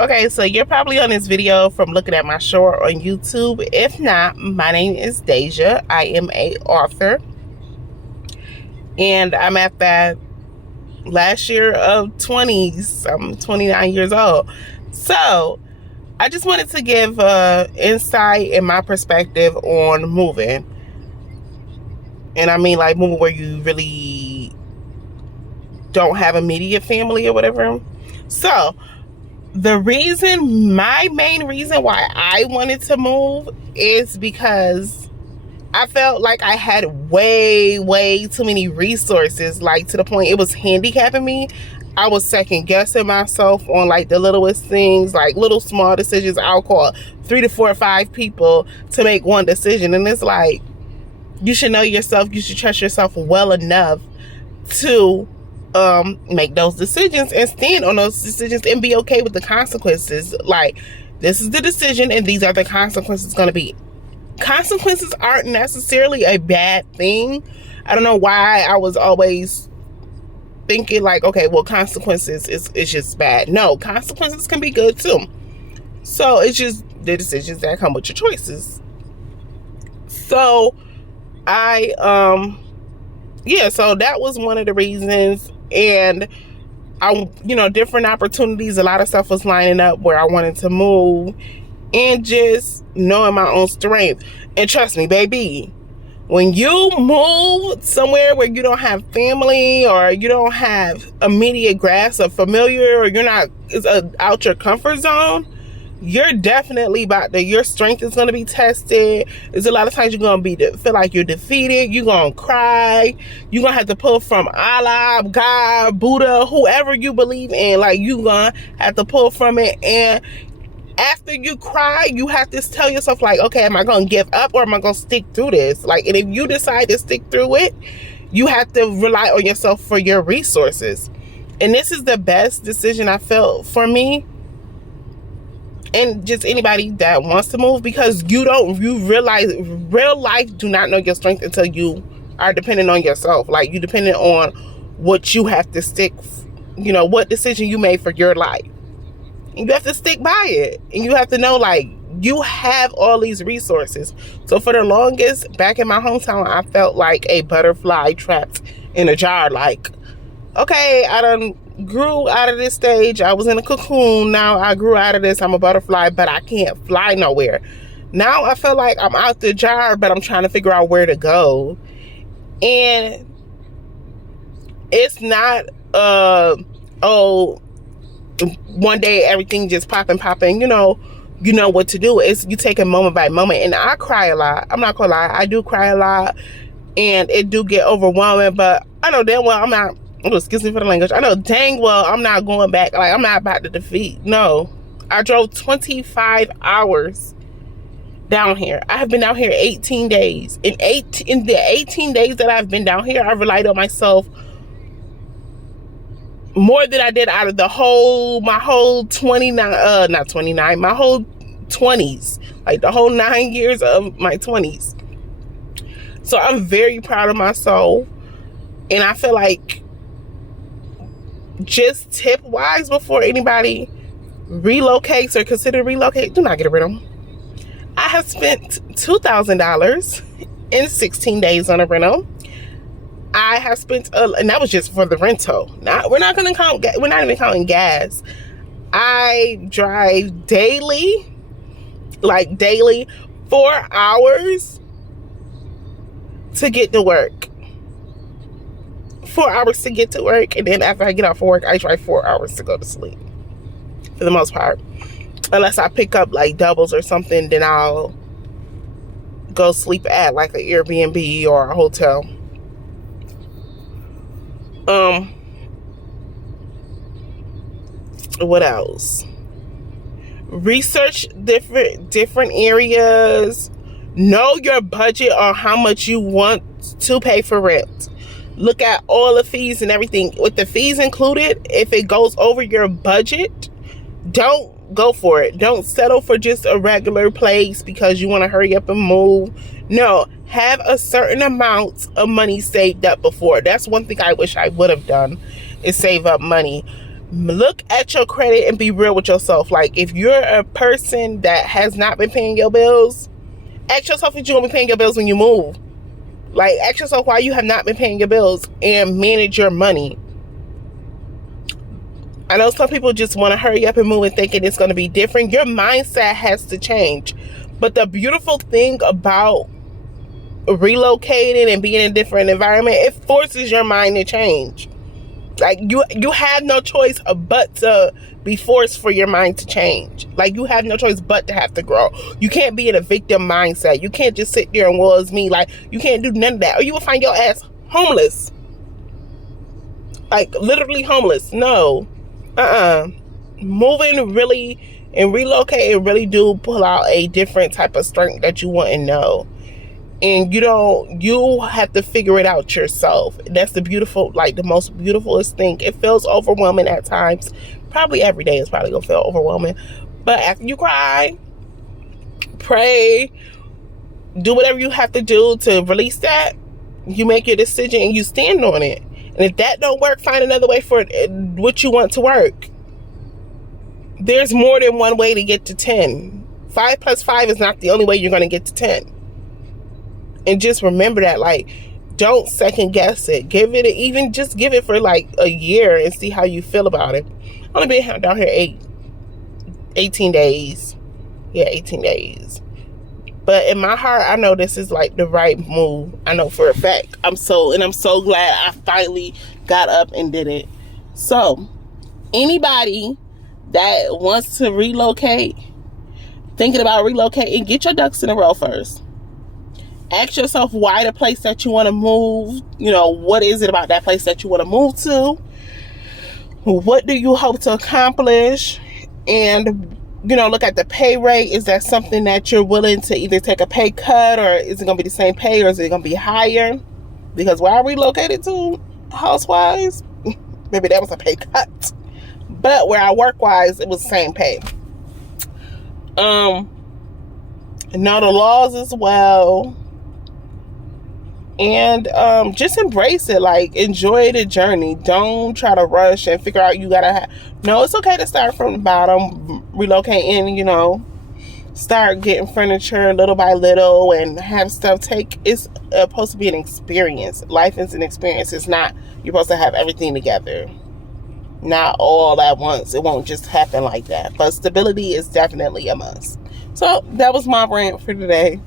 Okay, so you're probably on this video from looking at my short on YouTube. If not, my name is Deja. I am a author, and I'm at that last year of 20s. I'm 29 years old. So I just wanted to give insight and my perspective on moving. And I mean like moving where you really don't have immediate family or whatever. So my main reason why I wanted to move is because I felt like I had way too many resources, like to the point it was handicapping me. I was second guessing myself on like the littlest things, like little small decisions. I'll call 3 to 4 or 5 people to make one decision. And it's like, you should know yourself. You should trust yourself well enough to make those decisions and stand on those decisions and be okay with the consequences. Like, this is the decision and these are the consequences going to be. Consequences aren't necessarily a bad thing. I don't know why I was always thinking like, okay, well, consequences is just bad. No, consequences can be good too. So it's just the decisions that come with your choices. So so that was one of the reasons. And different opportunities, a lot of stuff was lining up where I wanted to move, and just knowing my own strength. And trust me, baby, when you move somewhere where you don't have family or you don't have immediate grasp of familiar, or you're not out your comfort zone, you're definitely your strength is going to be tested. There's a lot of times you're going to feel like you're defeated. You're going to cry. You're going to have to pull from Allah, God, Buddha, whoever you believe in. Like, you're going to have to pull from it. And after you cry, you have to tell yourself like, okay, am I going to give up or am I going to stick through this? Like, and if you decide to stick through it, you have to rely on yourself for your resources. And this is the best decision I felt for me. And just anybody that wants to move, because you realize real life do not know your strength until you are dependent on yourself. Like, you dependent on what you have to what decision you made for your life. And you have to stick by it. And you have to know, like, you have all these resources. So for the longest, back in my hometown, I felt like a butterfly trapped in a jar. Like, okay, I done grew out of this stage. I was in a cocoon. Now I grew out of this. I'm a butterfly, but I can't fly nowhere. Now I feel like I'm out the jar, but I'm trying to figure out where to go. And it's not, one day everything just popping. You know what to do. It's you take it moment by moment. And I cry a lot. I'm not gonna lie. I do cry a lot. And it do get overwhelming, but I know damn well I'm not, excuse me for the language, I know dang well I'm not going back. Like, I'm not about to defeat. No. I drove 25 hours down here. I have been down here 18 days. In the 18 days that I've been down here, I've relied on myself more than I did out of my whole 20s. Like, the whole 9 years of my 20s. So I'm very proud of myself. And I feel like, just tip wise, before anybody relocates or consider relocate, do not get a rental. I have spent $2,000 in 16 days on a rental. I have spent, and that was just for the rental. We're not even counting gas. I drive daily, 4 hours to get to work. 4 hours to get to work, and then after I get off of work, I drive 4 hours to go to sleep. For the most part, unless I pick up like doubles or something, then I'll go sleep at like an Airbnb or a hotel. What else? Research different areas. Know your budget on how much you want to pay for rent. Look at all the fees and everything. With the fees included, if it goes over your budget, don't go for it. Don't settle for just a regular place because you want to hurry up and move. No, have a certain amount of money saved up before. That's one thing I wish I would have done, is save up money. Look at your credit and be real with yourself. Like, if you're a person that has not been paying your bills, ask yourself if you're going to be paying your bills when you move. Like, ask yourself why you have not been paying your bills and manage your money. I know some people just want to hurry up and move and thinking it's going to be different. Your mindset has to change. But the beautiful thing about relocating and being in a different environment, it forces your mind to change. Like, you have no choice but to be forced for your mind to change. Like, you have no choice but to have to grow. You can't be in a victim mindset. You can't just sit there and woe is me. Like, you can't do none of that, or you will find your ass homeless. Like, literally homeless. No. Moving really and relocating really do pull out a different type of strength that you wouldn't know. And you have to figure it out yourself. That's the beautiful, like, the most beautifulest thing. It feels overwhelming at times. Probably every day is probably gonna feel overwhelming. But after you cry, pray, do whatever you have to do to release that, you make your decision and you stand on it. And if that don't work, find another way for what you want to work. There's more than one way to get to 10. 5 plus 5 is not the only way you're going to get to 10. And just remember that, like, don't second guess it. Give it for like a year and see how you feel about it. I've only been down here 18 days. Yeah, 18 days. But in my heart, I know this is like the right move. I know for a fact. I'm so glad I finally got up and did it. So, anybody that wants to relocate, thinking about relocating, get your ducks in a row first. Ask yourself why the place that you want to move, what is it about that place that you want to move to? What do you hope to accomplish? And, look at the pay rate. Is that something that you're willing to either take a pay cut, or is it going to be the same pay, or is it going to be higher? Because where I relocated to, house-wise, maybe that was a pay cut. But where I work-wise, it was the same pay. Know the laws as well. And just embrace it. Like, enjoy the journey. Don't try to rush and figure out you gotta no, it's okay to start from the bottom, relocating, start getting furniture little by little and have stuff it's supposed to be an experience. Life is an experience. It's not you're supposed to have everything together, not all at once. It won't just happen like that. But stability is definitely a must. So that was my rant for today.